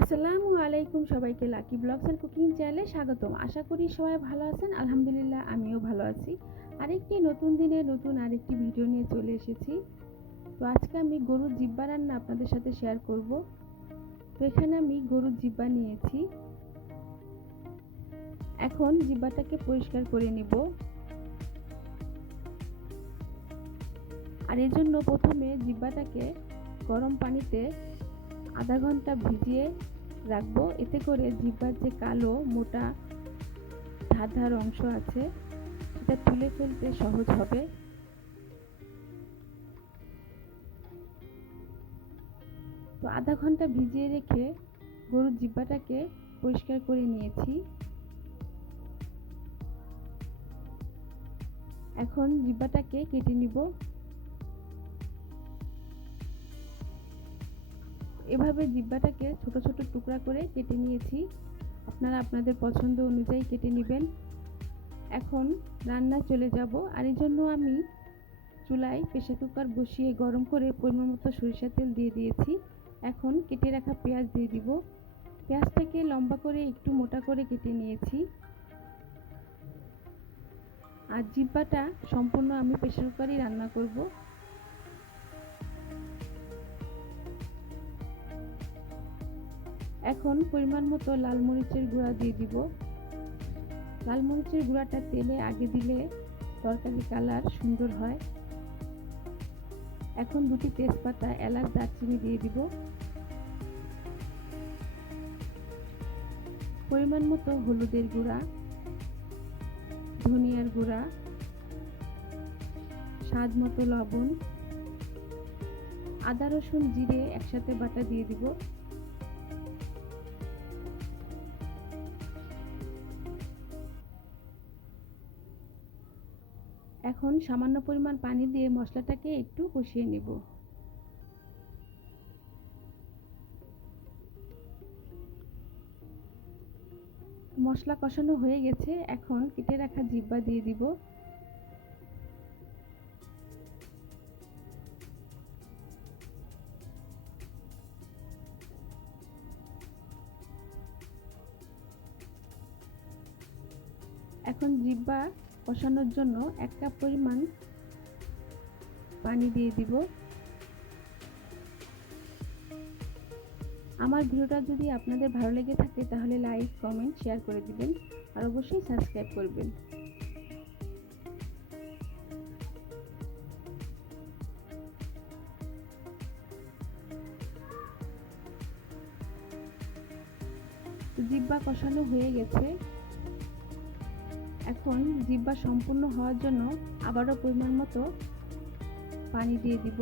আসসালামু আলাইকুম সবাইকে লাকি ব্লগস এন্ড কুকিং চ্যানেলে স্বাগতম। আশা করি সবাই ভালো আছেন। আলহামদুলিল্লাহ আমিও ভালো আছি। আরেকটি নতুন দিনে নতুন আরেকটি ভিডিও নিয়ে চলে এসেছি। তো আজকে আমি গরুর জিব্বা রান্না আপনাদের সাথে শেয়ার করব। তো এখানে আমি গরুর জিব্বা নিয়েছি। এখন জিব্বাটাকে পরিষ্কার করে নিব। আর এর জন্য প্রথমে জিব্বাটাকে গরম পানিতে আধা ঘন্টা ভিজিয়ে রাখবো। এতে করে জিহ্বার যে কালো মোটা ধার অংশ আছে সেটা তুলে ফেলতে সহজ হবে। তো আধা ঘন্টা ভিজিয়ে রেখে গরুর জিহ্বাটাকে পরিষ্কার করে নিয়েছি। এখন জিহ্বাটাকে কেটে নিব। এভাবে জিহ্বাটাকে ছোট ছোট টুকরা করে কেটে নিয়েছি। আপনারা আপনাদের পছন্দ অনুযায়ী কেটে নেবেন। এখন রান্নায় চলে যাব। আর এই জন্য আমি চুলায় প্রেসার কুকার বসিয়ে গরম করে পরিমাণ মতো সরিষার তেল দিয়ে দিয়েছি। এখন কেটে রাখা পেঁয়াজ দিয়ে দিব। পেঁয়াজটাকে লম্বা করে একটু মোটা করে কেটে নিয়েছি। আর জিহ্বাটা সম্পূর্ণ আমি প্রেসার কুকারেই রান্না করব। এখন পরিমাণ মতো লাল মরিচের গুঁড়া দিয়ে দিব। লাল মরিচের গুঁড়াটা তেলে আগে দিলে তরকারি কালার সুন্দর হয়। এখন দুটি তেজপাতা, এলাচ, দারচিনি দিয়ে দিব। পরিমাণ মতো হলুদের গুঁড়া, ধনিয়ার গুঁড়া, স্বাদ মতো লবণ, আদা রসুন জিরে একসাথে বাটা দিয়ে দিব। এখন সামান্য পরিমাণ পানি দিয়ে মশলাটাকে একটু কষিয়ে নেব। মশলা কষানো হয়ে গেছে। এখন কেটে রাখা জিহ্বা দিয়ে দিব। এখন জিহ্বা কষানোর জন্য 1 কাপ পরিমাণ পানি দিয়ে দিব। আমার ভিডিওটা যদি আপনাদের ভালো লেগে থাকে তাহলে লাইক, কমেন্ট, শেয়ার করে দিবেন। আর অবশ্যই সাবস্ক্রাইব করবেন। জিহ্বা কষানো হয়ে গেছে। এখন জিহ্বা সম্পূর্ণ হওয়ার জন্য আবারও পরিমাণ মতো পানি দিয়ে দিব।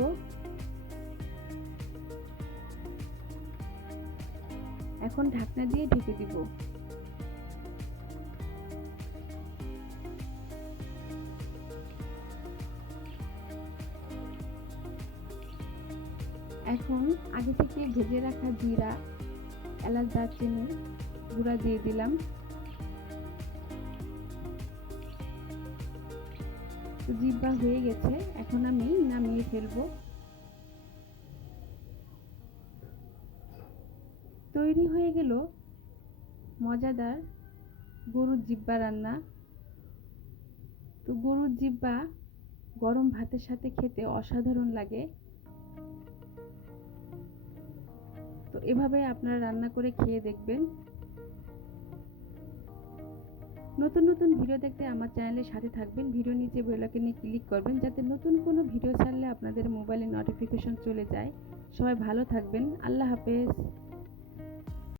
এখন ঢাকনা দিয়ে ঢেকে দিব। এখন আগে থেকে ভেজে রাখা জিরা, এলাচ, দারচিনি গুঁড়া দিয়ে দিলাম। তো জিহ্বা হয়ে গেছে। এখন আমি নামিয়ে ফেলবো। তৈরি হয়ে গেল মজাদার গরুর জিহ্বা রান্না। তো গরুর জিহ্বা গরম ভাতের সাথে খেতে অসাধারণ লাগে। তো এভাবে আপনারা রান্না করে খেয়ে দেখবেন। নতুন নতুন ভিডিও দেখতে আমার চ্যানেলের সাথে থাকবেন। ভিডিও নিচে বেল আইকনে ক্লিক করবেন যাতে নতুন কোনো ভিডিও ছাড়লে আপনাদের মোবাইলে নোটিফিকেশন চলে যায়। সবাই ভালো থাকবেন। আল্লাহ হাফেজ।